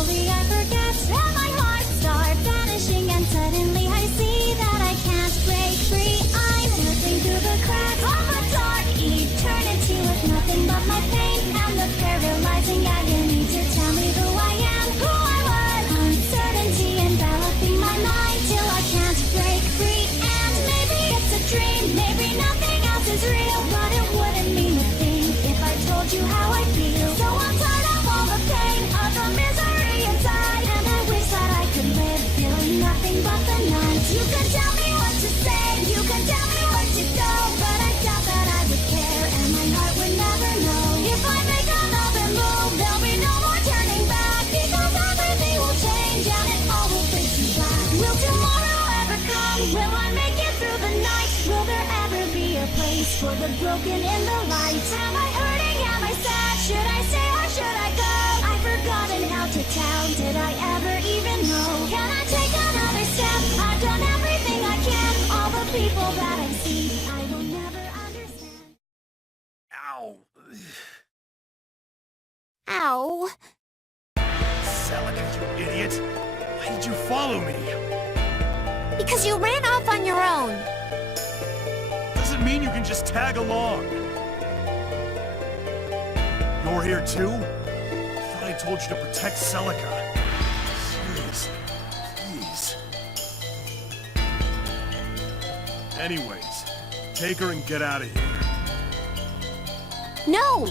slowly I forget, and my heart starts vanishing, and suddenly I see that I can't break free. I'm slipping through the cracks of a dark eternity with nothing but my pain and the paralyzing agony to tell me who I am, who I was. Uncertainty enveloping my mind till I can't break free. And maybe it's a dream, maybe nothing else is real, but it wouldn't mean a thing if I told you how I feel. So I'm tired of all the pain, of the misery inside, and I wish that I could live feeling nothing but the night. You could tell me what to say, you could tell me where to go, but I doubt that I would care, and my heart would never know. If I make another move, there'll be no more turning back, because everything will change and it all will fade to black. Will tomorrow ever come? Will I make it through the night? Will there ever be a place for the broken in the light? Am I hurting? Am I sad? Should I stay or should I go? I've forgotten how to tell. Did I ever even know? Can I take another step? I've done everything I can. All the people that I see, I will never understand. Ow! Ow! Celica, you idiot! Why did you follow me? Because you ran off on your own. Doesn't mean you can just tag along. You're here too? I thought I told you to protect Celica. Seriously, please. Anyways, take her and get out of here. No!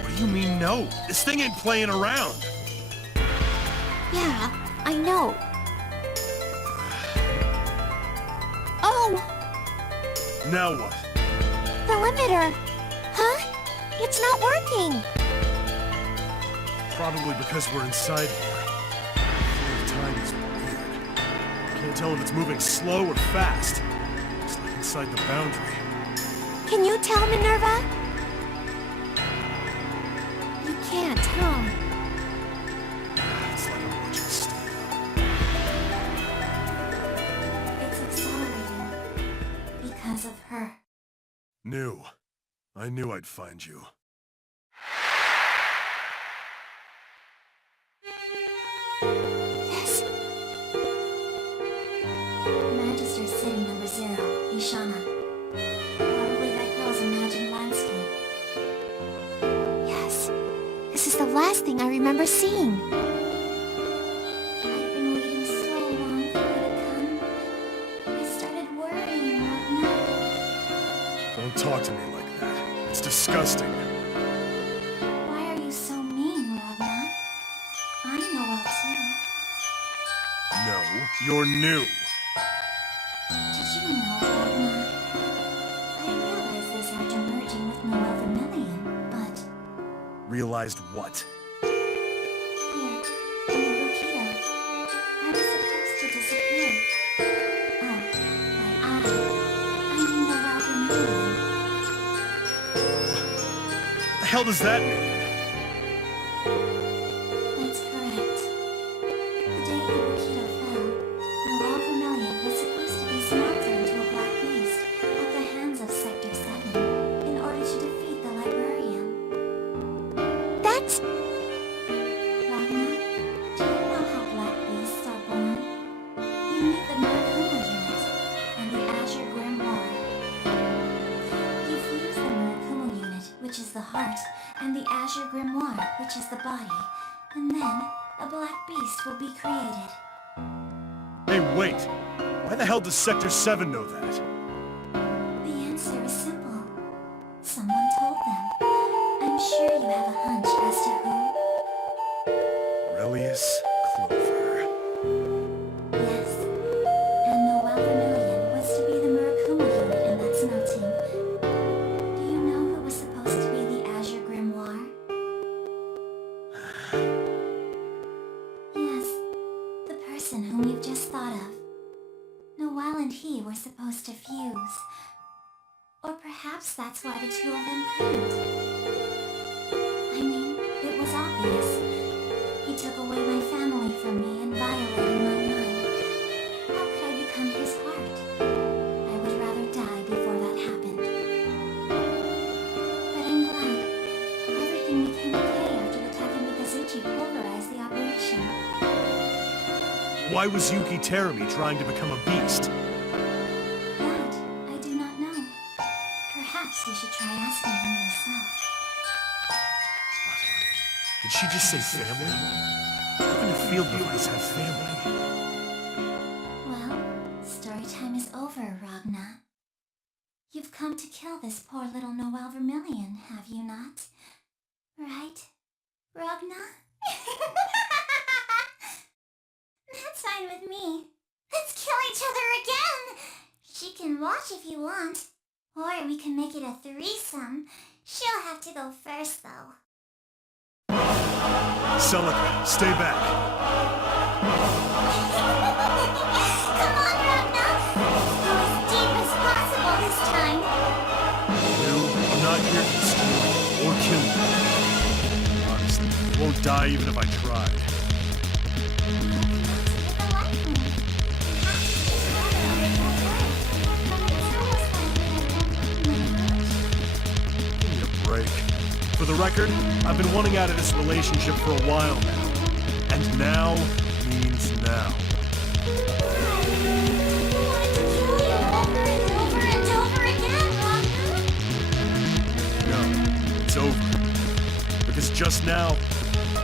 What do you mean no? This thing ain't playing around. Yeah, I know. Oh! Now what? The limiter! Huh? It's not working! Probably because we're inside here. The time is weird. Can't tell if it's moving slow or fast. It's like inside the boundary. Can you tell, Minerva? You can't, huh? It's like I'm watching steel. It's accelerating. Because of her. I knew I'd find you. Yes. Magister City number 0, Ishana. Probably that girl's imagined landscape. Yes. This is the last thing I remember seeing. I've been waiting so long for you to come. I started worrying, Ragnar. Don't talk to me like that. It's disgusting. Why are you so mean, Ragnar? I'm Noel too. No, you're new. Did you know, Ragnar? I realized this after merging with Noel Vermillion, but... Realized what? Here, in the Burkito, I was supposed to disappear. Oh, by I mean Noel Vermillion. What the hell does that mean? That's correct. The day the Burkito fell, Noel Vermillion was supposed to be smelted into a black beast at the hands of Sector 7 in order to defeat the Librarium. That's... Ragnar, do you know how black beasts are born? You meet the Murakuma unit and the Azure Grimoire. You fuse the Murakuma unit, which is the heart, and the Azure Grimoire, which is the body, and then a black beast will be created. Hey, wait! Why the hell does Sector 7 know that? The answer is simple. Someone told them. I'm sure you have a hunch as to who. Aurelius Clover. Yes. And Noel Vermillion was to be the Murakuma unit in that snow team. Do you know who was supposed to be the Azure Grimoire? Yes. The person whom you've just thought of. Noel and he were supposed to fuse. Or perhaps that's why the two of them couldn't. I mean, it was obvious. He took away my family from me and violated my mind. How could I become his heart? I would rather die before that happened. But I'm glad. Everything became okay after the Takumi Kazuchi Why was Yuki Terumi trying to become a beast? That I do not know. Perhaps you should try asking him yourself. Did she just say family? How can the field device have family? Well, story time is over, Ragna. You've come to kill this poor little Noelle Vermillion, have you not? Right, Ragna? That's fine with me. Let's kill each other again! She can watch if you want. Or we can make it a threesome. She'll have to go first, though. Celica, stay back. Come on, Ragna! Go as deep as possible this time. I'm not here to destroy or kill you. Honestly, you won't die even if I tried. Give me a break. For the record, I've been wanting out of this relationship for a while now. And now means now. No, it's over. Because just now,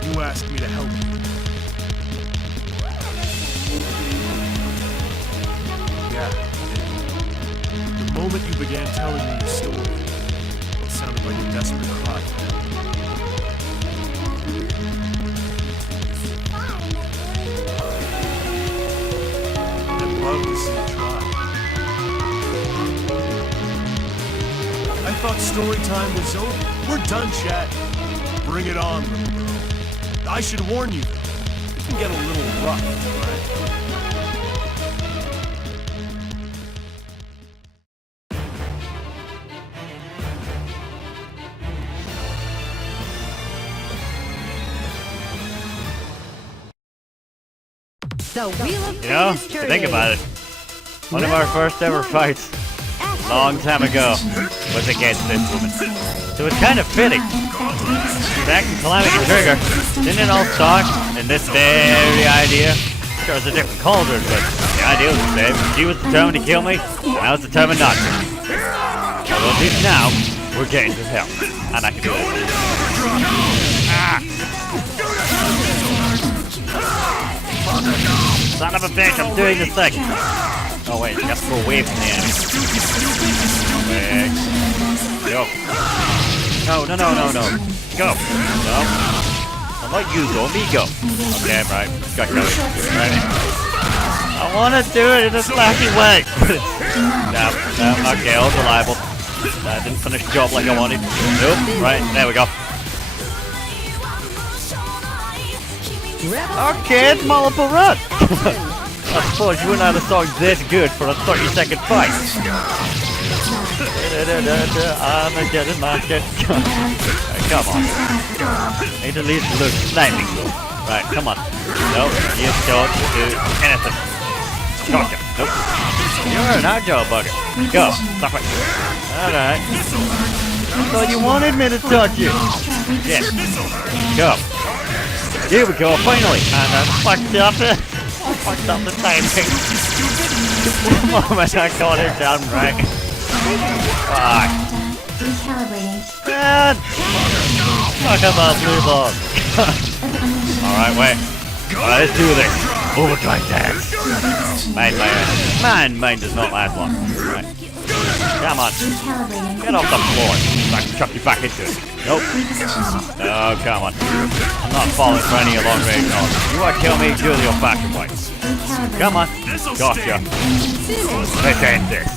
you asked me to help you. Yeah, I did. The moment you began telling me your story, it sounded like a desperate cry. I'd love to see you try. I thought story time was over. We're done chatting. Bring it on, little girl. I should warn you, though. It can get a little rough, right? The Wheel of You know, History. think about it. One of our first ever fights, a long time ago, was against this woman. So it's kind of fitting. Back in Calamity Trigger, didn't it all start in this very idea? Sure, it was a different cauldron, but the idea was the same. She was determined to kill me, and I was determined not to. Although at least now, we're getting to hell, and I can do it. Ah! Son of a bitch, I'm doing this thing! Oh wait, you have to go away from the enemy. Wait. Go. No. Go. No. I'll let you go, me go. Okay, right. Got going. Right. I wanna do it in a slacky way. No, okay, all reliable. I didn't finish the job like I wanted. Nope, right, there we go. Okay, it's multiple run. I suppose you wouldn't have a song this good for a 30-second fight. Armageddon market. Come on. Need at least look slightly cool. Right, come on. Nope, you don't do anything. Gotcha. Nope. You're an agile bugger. Go. Stop it. Alright. I thought you wanted me to touch you. Yes. Go. Here we go, finally! And I fucked up the timing. The moment I got it done right. Fuck. Man! Talk about blue balls. Alright, wait. Alright, let's do this. Overdrive dance. Mine does not last long. Right. Come on. Get off the floor. I can chuck you back into it. Nope. No, come on. I'm not falling for any long range knowledge. You want to kill me, do the old fashioned way. Come on. Gotcha. Let's end this.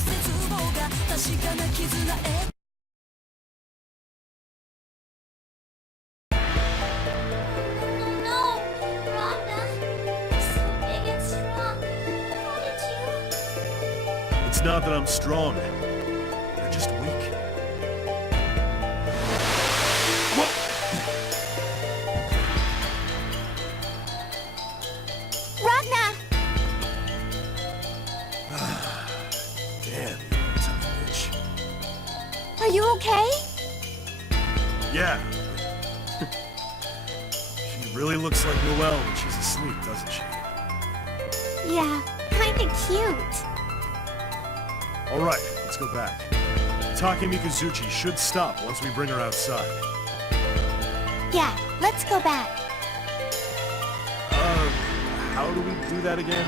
No, Ragna. So big and strong. How did you? It's not that I'm strong. They're just weak. Ragna! Damn, you son of a bitch. Are you okay? Yeah. She really looks like Noelle when she's asleep, doesn't she? Yeah, kinda cute. All right, let's go back. Take Mikazuchi should stop once we bring her outside. Yeah, let's go back. How do we do that again?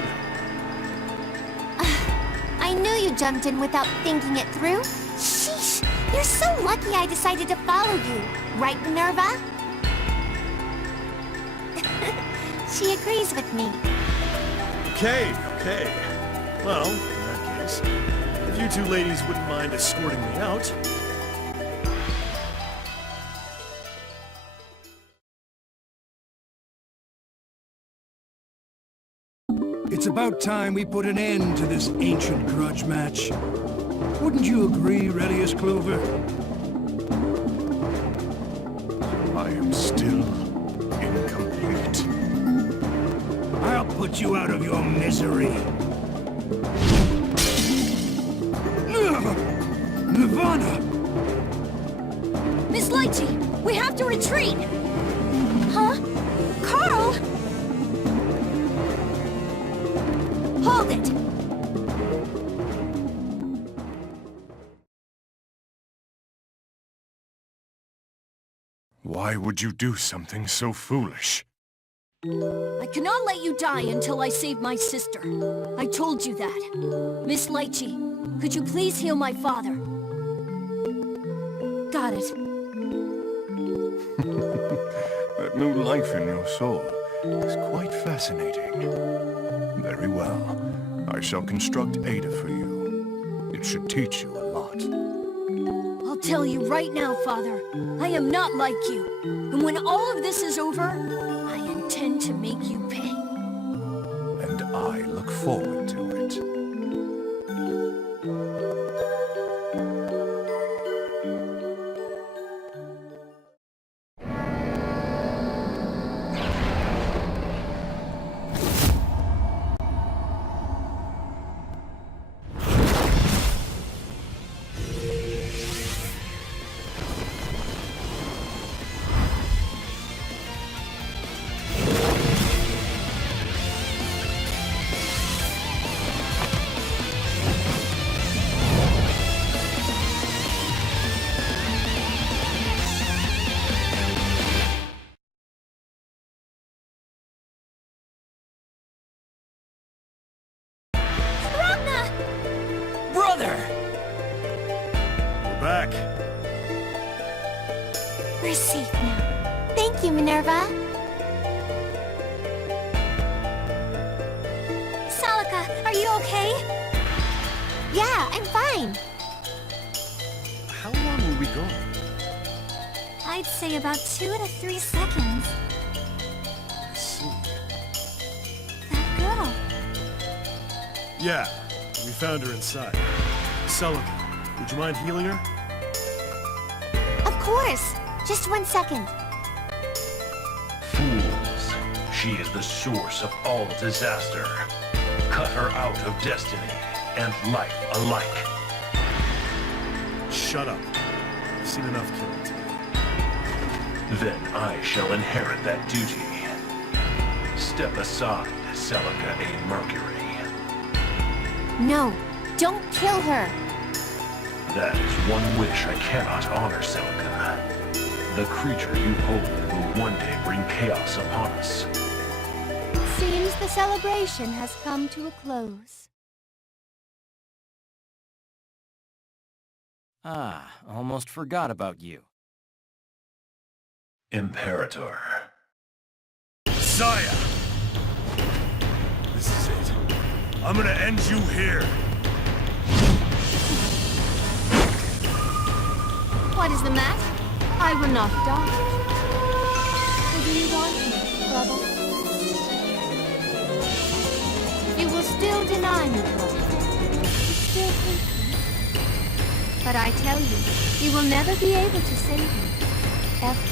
I knew you jumped in without thinking it through. Sheesh, you're so lucky I decided to follow you. Right, Minerva? She agrees with me. Okay. Well, in that case, if you two ladies wouldn't mind escorting me out. It's about time we put an end to this ancient grudge match. Wouldn't you agree, Relius Clover? I am still incomplete. I'll put you out of your misery. Nirvana! Miss Lychee, we have to retreat! Huh? Carl! Hold it! Why would you do something so foolish? I cannot let you die until I save my sister. I told you that. Miss Lychee, could you please heal my father? Got it. That new life in your soul is quite fascinating. Very well. I shall construct Ada for you. It should teach you a lot. I'll tell you right now, Father. I am not like you. And when all of this is over, I intend to make you pay. And I look forward to it. Brother! We're back. We're safe now. Thank you, Minerva. Celica, are you okay? Yeah, I'm fine. How long were we gone? I'd say about 2 to 3 seconds. I see. That girl. Yeah, we found her inside. Celica, would you mind healing her? Of course. Just 1 second. Fools. She is the source of all disaster. Cut her out of destiny and life alike. Shut up. I've seen enough killing today. Then I shall inherit that duty. Step aside, Celica A. Mercury. No, don't kill her. That is one wish I cannot honor, Celica. The creature you hold will one day bring chaos upon us. Seems the celebration has come to a close. Ah, almost forgot about you. Imperator. Saya! This is it. I'm gonna end you here. What is the matter? I will not die. What do you want me, brother? You will still deny me, brother. You still hate me. But I tell you, you will never be able to save me. Ever.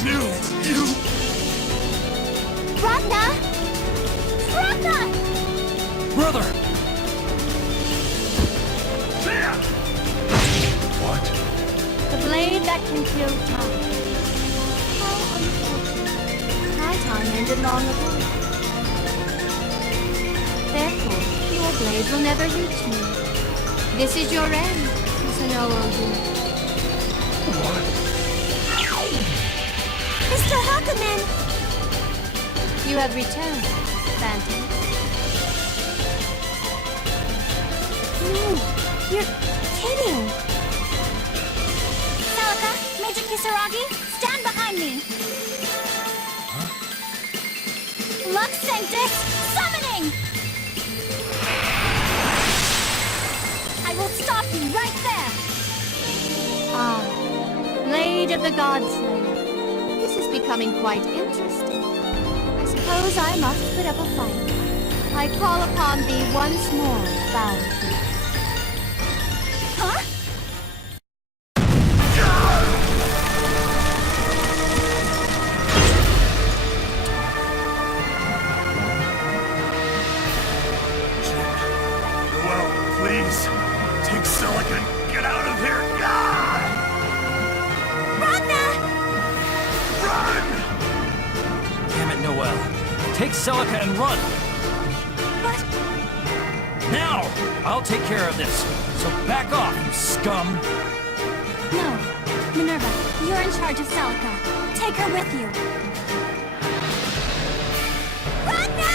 You! Ragna! Ragna! Brother! What? can kill time. How unfortunate. My time ended long ago. Therefore, your blade will never reach me. This is your end, Kusanoo-you. Mr. Hakumen! You have returned, Phantom. No, you're kidding! Celica, Major Kisaragi, stand behind me! Lux Sanctus, summoning! I will stop you right there! Ah, Blade of the Godslayer. This is becoming quite interesting. I suppose I must put up a fight. I call upon thee once more, foul beast. Huh? Noel, please. Take Silicon. Get out of here. Ah! Ragna! Run! Damn it, Noel. Take Celica and run! But Now! I'll take care of this. So back off, you scum! no, Minerva, you're in charge of Celica. Take her with you. Ragna!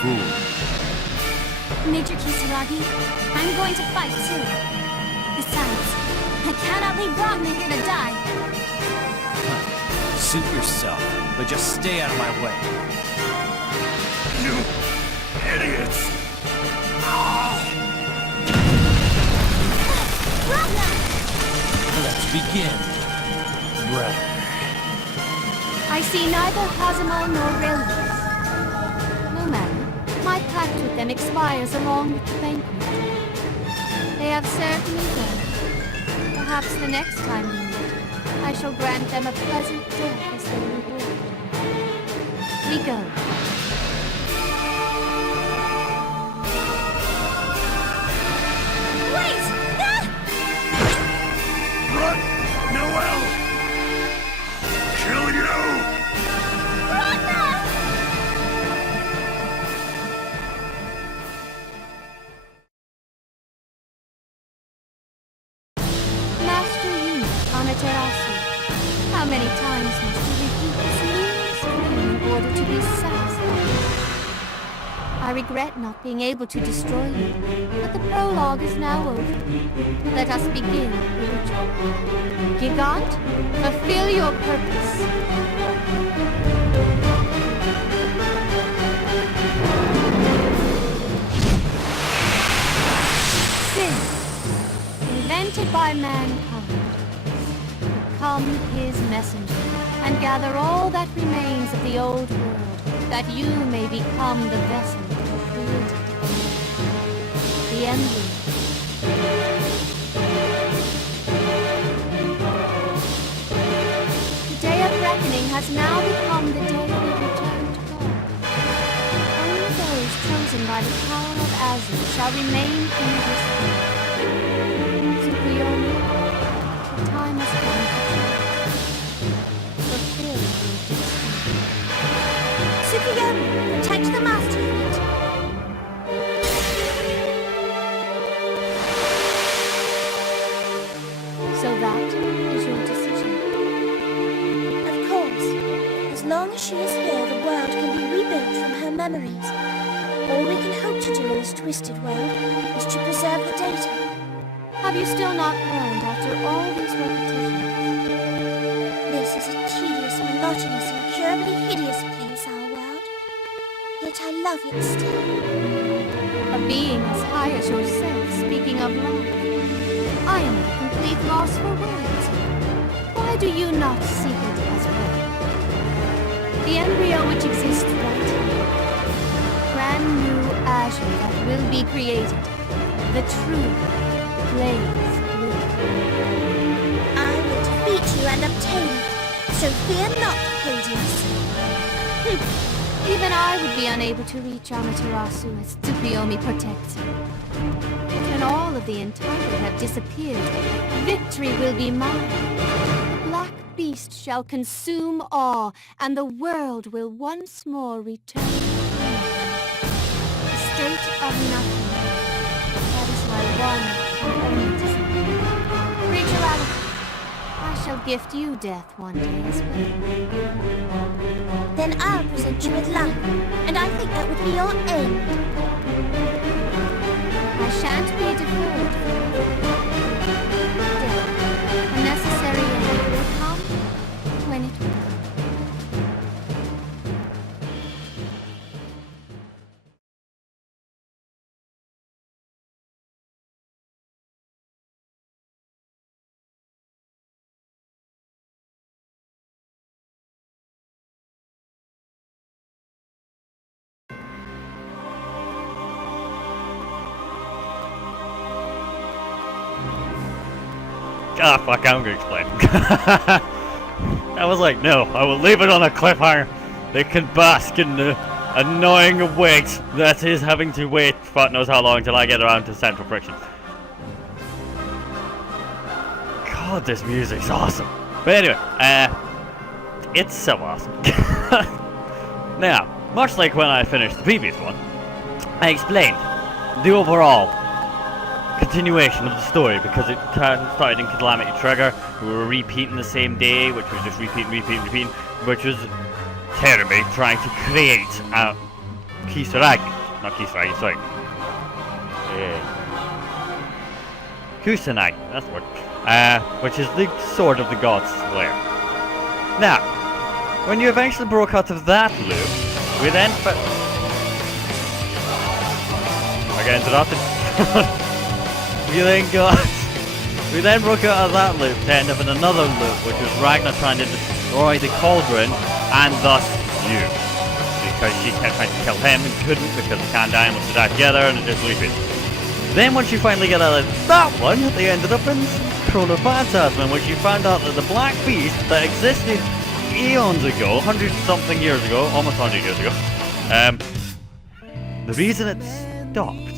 Fool. Major Kisaragi, I'm going to fight too. Besides, I cannot leave Ragna here to die. Suit yourself, but just stay out of my way. You idiots! Ah! Ragna! Let's begin, brother. I see neither Cosimo nor Relius. No matter, my pact with them expires along with the banquet. They have served me well. Perhaps the next time we meet, I shall grant them a pleasant death as their reward. We go. Wait! Ah! Run! Noel! Kill you! Ragna! Master Yu, Amaterasu, how many times must you repeat this meaningless dream in order to be satisfied? I regret not being able to destroy you, but the prologue is now over. Let us begin the ritual. Gigant, fulfill your purpose. Sin, invented by mankind. Become his messenger, and gather all that remains of the old world, that you may become the vessel to create it. The embryo. The day of reckoning has now become the day we return to God. Only those chosen by the power of Azu shall remain in this world. Tsukuyomi, the time has come for choice. Fulfill your destiny. Tsukuyomi, protect the master unit. So that is your decision. Of course. As long as she is here, the world can be rebuilt from her memories. All we can hope to do in this twisted world is to preserve the data. Have you still not learned after all these repetitions? This is a tedious, monotonous, incurably hideous place, our world. Yet I love it still. A being as high as yourself, speaking of love. I am at a complete loss for words. Why do you not seek it as well? The embryo which exists right here. Brand new azure that will be created. The true BlazBlue. I will defeat you and obtain it. So fear not, Hades. Even I would be unable to reach Amaterasu as Tsukuyomi protects her. But when all of the entitled have disappeared, victory will be mine. The Black Beast shall consume all, and the world will once more return to the state of nothing. That is my one and only desire. Rachel Allen, I shall gift you death one day as well. Then I'll present you with life, and I think that would be your end. I shan't be deferred. Death, a necessary end, will come when it will. Ah, fuck, I'm gonna explain. I was like, no, I will leave it on a cliffhanger. They can bask in the annoying wait that is having to wait fuck knows how long till I get around to Central Friction. God, this music's awesome. But anyway, it's so awesome. Now, much like when I finished the previous one, I explained the overall continuation of the story, because it started in Calamity Trigger. We were repeating the same day, which was just repeating, which was Terumi trying to create a Kisaragi. Not Kisaragi, sorry. Kusanagi, that's the word. Which is the sword of the gods lair. Now, when you eventually broke out of that loop, we then I got interrupted. We then broke out of that loop to end up in another loop, which was Ragnar trying to destroy the cauldron, and thus you. Because she kept trying to kill him and couldn't, because the Kandai and was to die together, and it just looped. Then once you finally get out of that one, they ended up in ChronoPhantasma, in which you found out that the Black Beast that existed eons ago, 100-something years ago, almost 100 years ago, the reason it stopped.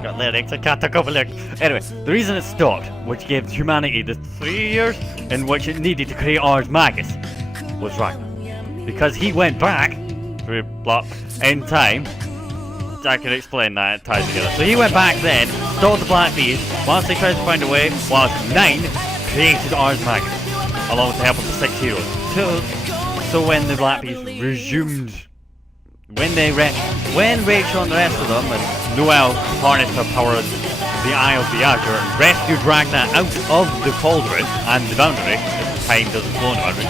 Got lyrics, I can't talk over lyrics. Anyway, the reason it stopped, which gave humanity the 3 years in which it needed to create Ars Magus, was Ragnar. Because he went back through plot in time. I can explain that, it ties together. So he went back then, stole the Black Beast, whilst they tried to find a way, whilst 9 created Ars Magus, along with the help of the 6 heroes. So when the Black Beast resumed, when Rachel and the rest of them, and Noelle harnessed her power of the Eye of the Azure and rescued Ragnar out of the cauldron and the boundary, if time doesn't flow in the boundary,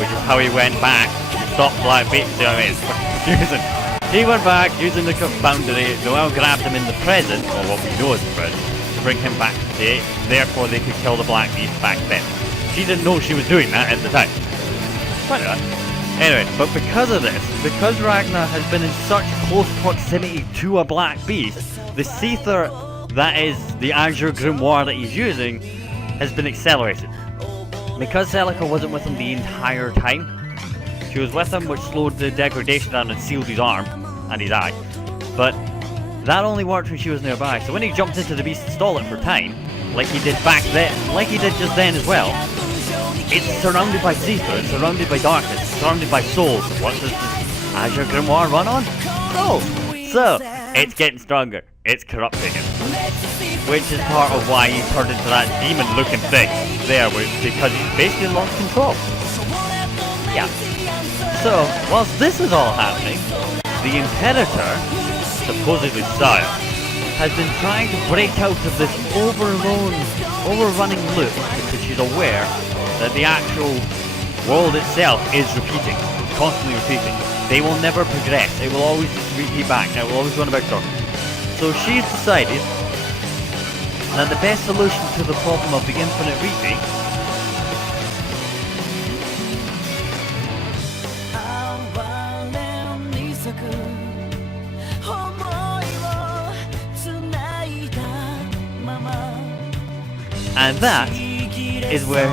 which is how he went back to stop Black Beast. You know what I mean? It's confusing. He went back using the boundary. Noelle grabbed him in the present, or what we know as the present, to bring him back today. Therefore, they could kill the Black Beast back then. She didn't know she was doing that at the time. Funny that. Anyway, but because of this, because Ragnar has been in such close proximity to a Black Beast, the Seether, that is the Azure Grimoire that he's using, has been accelerated. Because Celica wasn't with him the entire time, she was with him, which slowed the degradation down and sealed his arm and his eye. But that only worked when she was nearby, so when he jumped into the beast and stole it for time, like he did back then, like he did just then as well, it's surrounded by Seether, it's surrounded by darkness, it's surrounded by souls. What does the Azure Grimoire run on? Souls! So, it's getting stronger, it's corrupting him. Which is part of why he turned into that demon-looking thing there, because he's basically lost control. Yeah. So, whilst this is all happening, the Imperator, supposedly Sire, has been trying to break out of this overrunning loop because she's aware that the actual world itself is repeating, constantly repeating. They will never progress, it will always repeat back, it will always run about circles. So she's decided that the best solution to the problem of the infinite repeat and that is where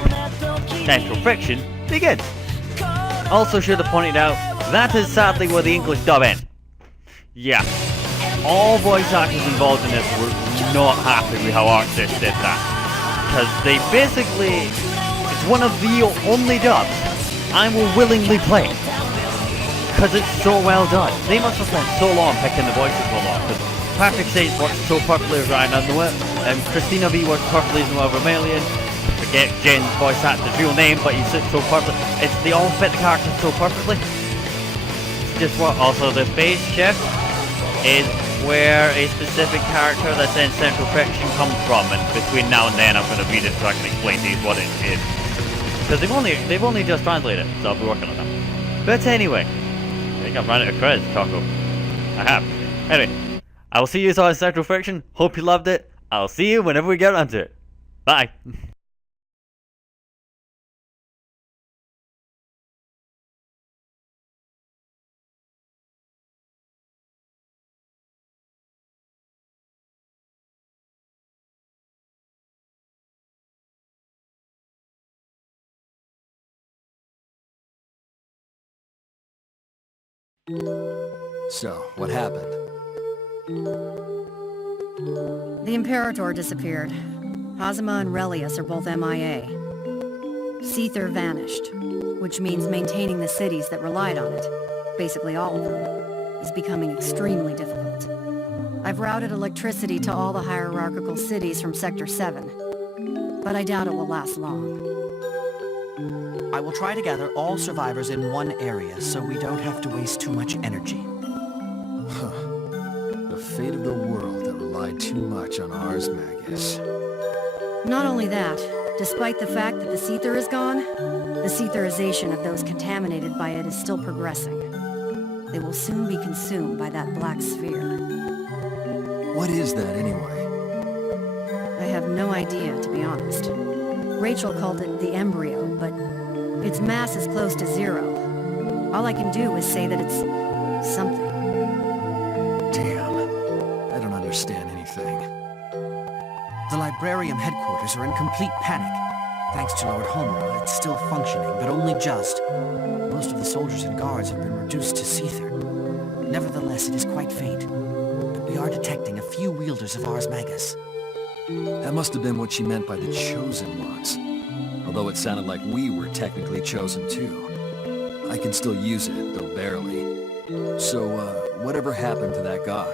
Central Friction begins. Also should have pointed out, that is sadly where the English dub ends. Yeah. All voice actors involved in this were not happy with how ArcSys did that. Because they basically, it's one of the only dubs I will willingly play. Because it's so well done. They must have spent so long picking the voices for long. Because Patrick Saints works so perfectly as Ryan Underwood, and Christina V works perfectly as Noel Vermilion. Forget Jen's voice actor's real name, but he sits so perfectly. They all fit the characters so perfectly. It's just what. Also, the phase shift is where a specific character that's in Central Fiction comes from, and between now and then I'm going to read it so I can explain to you what it is. Because they've only just translated it, so I'll be working on that. But anyway, I think I've run out of credits, Taco. I have. Anyway, I will see you all in Central Fiction. Hope you loved it. I'll see you whenever we get around to it. Bye. So, what happened? The Imperator disappeared. Hazama and Relius are both MIA. Seether vanished, which means maintaining the cities that relied on it, basically all of them, is becoming extremely difficult. I've routed electricity to all the hierarchical cities from Sector 7, but I doubt it will last long. I will try to gather all survivors in one area so we don't have to waste too much energy. The fate of the world that relied too much on Ars Magus. Not only that, despite the fact that the Seether is gone, the Seetherization of those contaminated by it is still progressing. They will soon be consumed by that black sphere. What is that, anyway? I have no idea, to be honest. Rachel called it the embryo, but its mass is close to 0. All I can do is say that it's something. Damn. I don't understand anything. The Librarium headquarters are in complete panic. Thanks to Lord Homura, it's still functioning, but only just. Most of the soldiers and guards have been reduced to Seether. Nevertheless, it is quite faint. But we are detecting a few wielders of Ars Magus. That must have been what she meant by the Chosen Ones. Although it sounded like we were technically chosen too. I can still use it, though barely. So, whatever happened to that guy?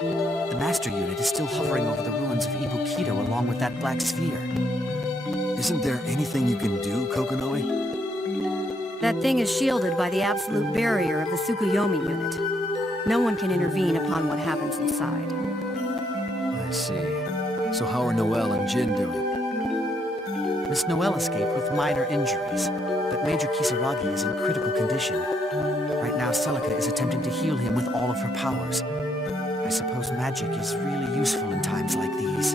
The Master Unit is still hovering over the ruins of Ibukido along with that black sphere. Isn't there anything you can do, Kokonoi? That thing is shielded by the absolute barrier of the Tsukuyomi unit. No one can intervene upon what happens inside. I see. So how are Noelle and Jin doing? Miss Noelle escaped with minor injuries, but Major Kisaragi is in critical condition. Right now, Celica is attempting to heal him with all of her powers. I suppose magic is really useful in times like these.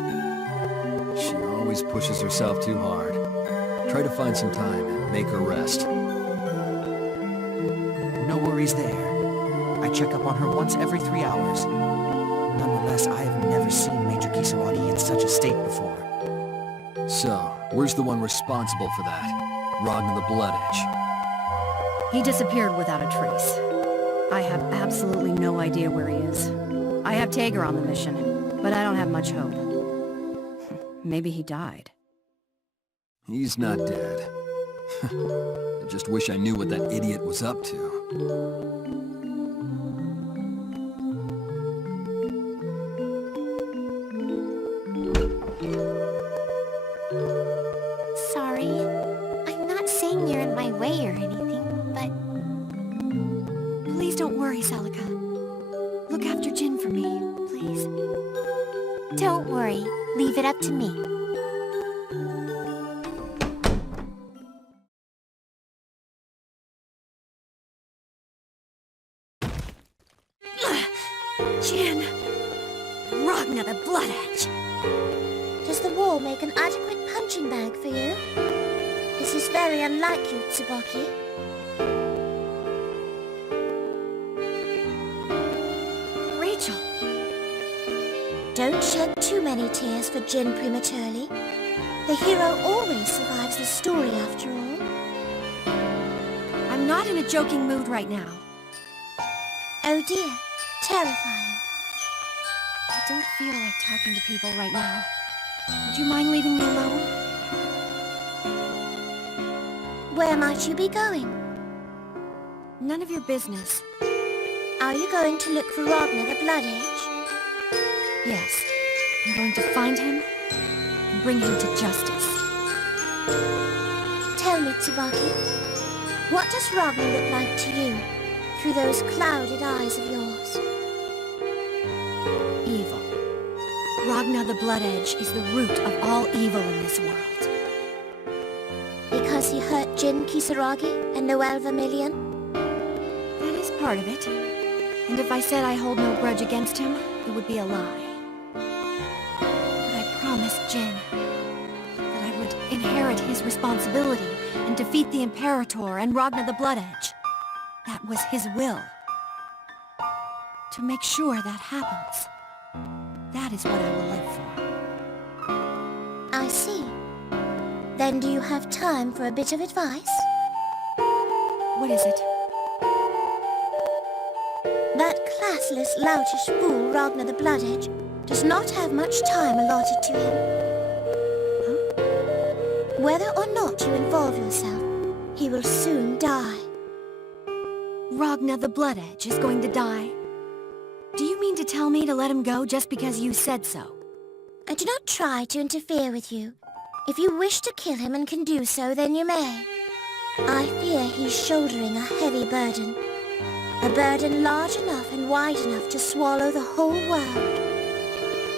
She always pushes herself too hard. Try to find some time and make her rest. No worries there. I check up on her once every 3 hours. Nonetheless, I have never seen Major Kisaragi in such a state before. So, where's the one responsible for that? Ragnar the Blood Edge. He disappeared without a trace. I have absolutely no idea where he is. I have Tager on the mission, but I don't have much hope. Maybe he died. He's not dead. I just wish I knew what that idiot was up to. Sorry. I'm not saying you're in my way or anything, but... Please don't worry, Celica. Look after Jin for me, please. Don't worry. Leave it up to me. Jin! Ragnar the Blood Edge! Does the wall make an adequate punching bag for you? This is very unlike you, Tsubaki. Rachel! Don't shed too many tears for Jin prematurely. The hero always survives the story after all. I'm not not in a joking mood right now. Oh dear, terrifying. I don't feel like talking to people right now. Would you mind leaving me alone? Where might you be going? None of your business. Are you going to look for Ragnar the Blood Edge? Yes. I'm going to find him and bring him to justice. Tell me, Tsubaki, what does Ragnar look like to you through those clouded eyes of yours? Evil. Ragnar the Blood Edge is the root of all evil in this world. Because he hurt Jin Kisaragi and Noel Vermilion? That is part of it. And if I said I hold no grudge against him, it would be a lie. But I promised Jin that I would inherit his responsibility and defeat the Imperator and Ragnar the Blood Edge. That was his will. To make sure that happens, that is what I will live for. I see. Then do you have time for a bit of advice? What is it? That classless, loutish fool, Ragnar the Blood Edge, does not have much time allotted to him. Huh? Whether or not you involve yourself, he will soon die. Ragnar the Blood Edge is going to die? Do you mean to tell me to let him go just because you said so? I do not try to interfere with you. If you wish to kill him and can do so, then you may. I fear he's shouldering a heavy burden. A burden large enough and wide enough to swallow the whole world.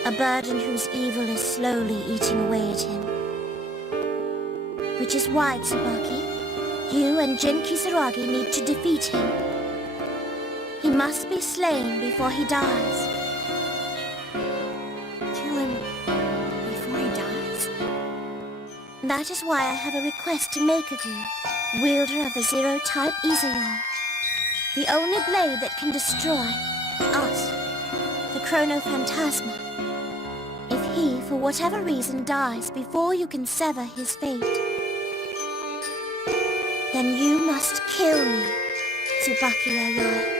A burden whose evil is slowly eating away at him. Which is why, Tsubaki, you and Jin Kisaragi need to defeat him. He must be slain before he dies. Kill him before he dies? That is why I have a request to make of you, wielder of the Zero-type Izayoi. The only blade that can destroy us, the ChronoPhantasma. If he, for whatever reason, dies before you can sever his fate, then you must kill me, Tsubaki Yayoi.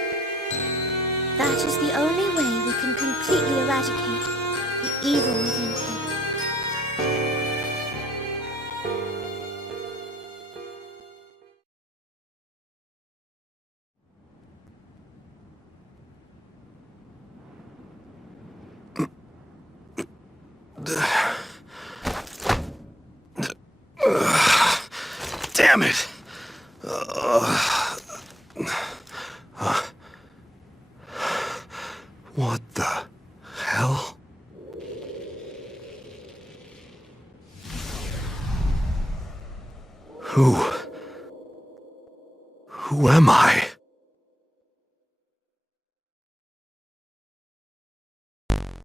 That is the only way we can completely eradicate the evil within him. Damn it! What the hell? Who am I?